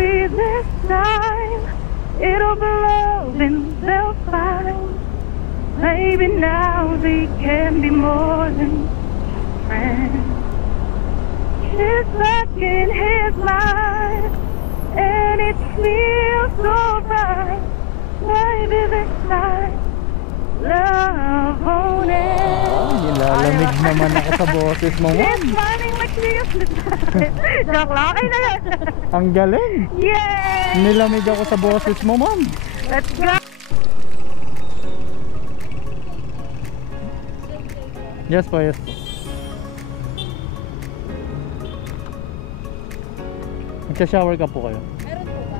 Maybe this time it'll be love and they'll find. Maybe now they can be more than friends. She's back in his life, and it feels so right. Maybe this time love won't end. Nilalamig naman ako sa boses mo, ma'am. She's smiling like she used to. Joke lang, okay na yun. Ang galing. Yay! Nilamig ako sa boses mo, ma'am. Let's go! Yes po, yes po. Magsa-shower ka po kayo. Meron po ba?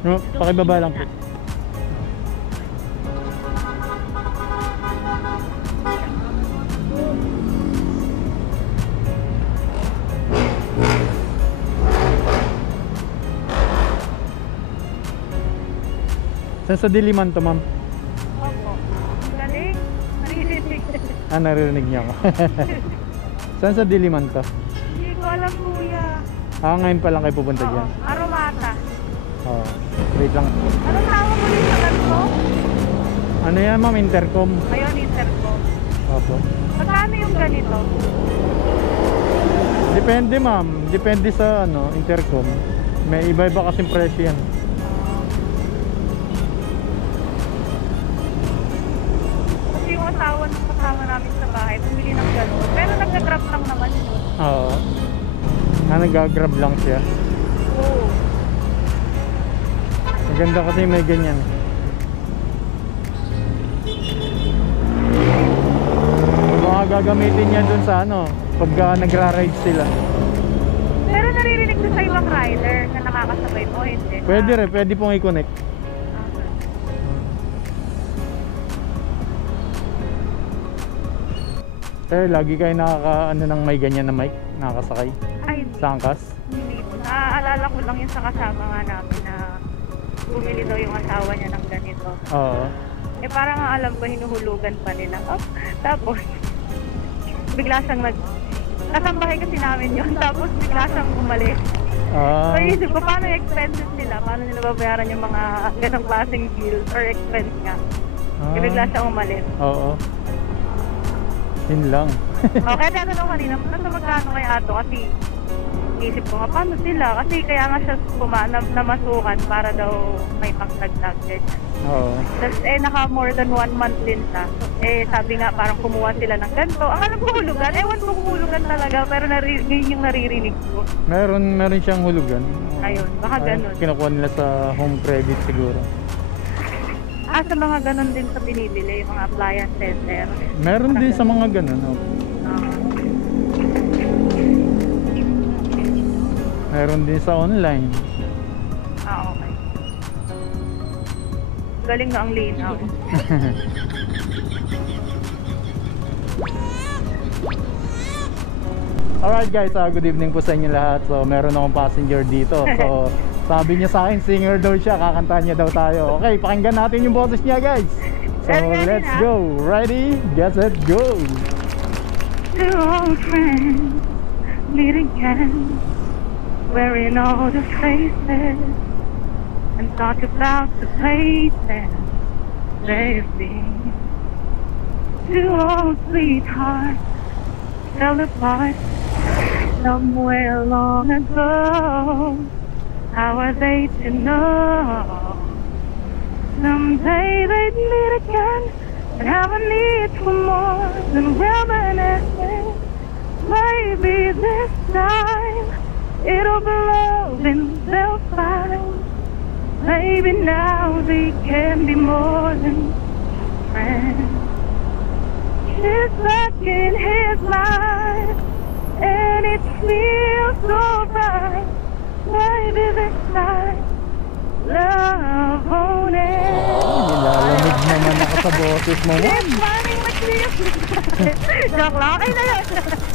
No, pakibaba lang po. Saan sa Diliman to, ma'am? Opo. Galing. Naririnig. Naririnig niya ako. Saan sa Diliman to? Hindi ko alam, kuya. Ngayon pa lang kayo pupunta dyan. Aromata. Oo. Wait lang. Anong tawag mo rin sa ganito? Ano yan, ma'am? Intercom? Ayun, intercom. Opo. Magkano yung ganito? Depende, ma'am. Depende sa intercom. May iba-iba kasing presyo yan. Kasi yung asawa ng kasama namin sa bahay, bumili ng gano'n. Pero nag-grab lang naman yun. Oo. Nag-grab lang siya. Oo. Maganda kasi may ganyan. Baka gagamitin niya dun sa pagka nagra-ride sila. Pero naririnig ko sa ibang rider na nakakasabay mo, hindi. Pwede rin, pwede pong i-connect. Lagi kayo ng may ganyan na mic, nakakasakay. Ay, Sa angkas. hindi po. Naaalala ko lang yung sa kasama nga namin na bumili daw yung asawa niya ng ganito. Oo. Parang alam ko, hinuhulugan pa nila. Tapos, bigla siyang kasambahay kasi namin yun. Tapos, bigla siyang umalis. So, isip ko, paano yung expenses nila? Paano nila babayaran yung mga ganong klaseng bills or expense nga? Bigla siyang umalis. Oo. Yun lang. Okay, tatanong kanina, magkano kay Ato? Kasi, isip ko nga, paano sila? Kasi kaya nga siya namasukan para daw may pangdagdag. Oo. Tapos naka more than 1 month din siya. Sabi nga parang kumuha sila ng ganito. Ang alam ko hulugan, ewan ko hulugan talaga, pero yun yung naririnig ko. Meron siyang hulugan. Ayun, baka ganun. Kinukuha nila sa home credit siguro. Sa mga ganun din sa binibili, yung mga appliance center. Meron din sa mga ganun. Meron din sa online. Okay. Galing na ang linaw. Alright guys, good evening po sa inyo lahat. So meron akong passenger dito. So sabi niya sa akin, singer daw siya, kakantahan niya daw tayo. Okay, pakinggan natin yung boses niya guys. So let's go. Ready, get set, go. Two old friends meet again, wearing all the faces, and talk about the places they've been. Two old sweethearts fell apart somewhere long ago. How are they to know? Someday they'd meet again and have a need for more than reminiscing. Maybe this time it'll be love and they'll find. Maybe now they can be more than friend. She's back in his life, and it feels so right. Maybe this time, love won't end. Nilalamig naman ako sa boses mo, ma'am. It's funny what you Joke lang, okay na yun.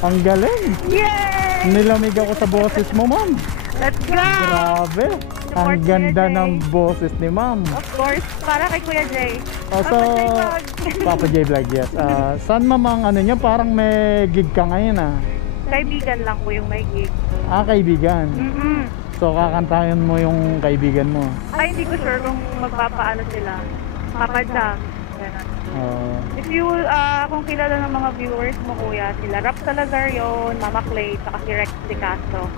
Ang galing. Yay! Nilamig ako sa boses mo, ma'am. Let's go! Grabe. Ang Support ganda Kuya Jay. ng boses ni ma'am. Of course, para kay Kuya Jay. Oh, so, Papa Jay Vlog. Papa J Vlog, yes. Saan ma'am ang ano niya? Parang may gig ka ngayon ah. Kaibigan lang po yung may gig. Kaibigan. Mm-mm. So, kakantahin mo yung kaibigan mo. Ay, hindi ko sure kung magpapaano sila. Papa Jam. Ganun. Oh. If you, kung kilala ng mga viewers mo kuya, sila Rap Salazar yun, Mama Clay, saka si Rex De Castro.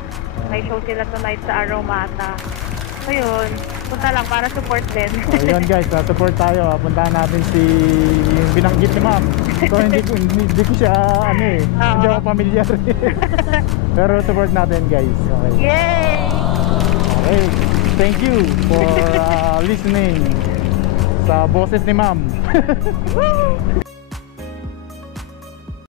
May show sila tonight sa Aromata. So yun, punta lang para support din. Ayun guys, support tayo. Puntahan natin si yung binanggit ni ma'am. So hindi ko siya hindi ako pamilyar. Pero support natin guys. Okay. Yay! Okay. Thank you for listening sa boses ni ma'am. Woo!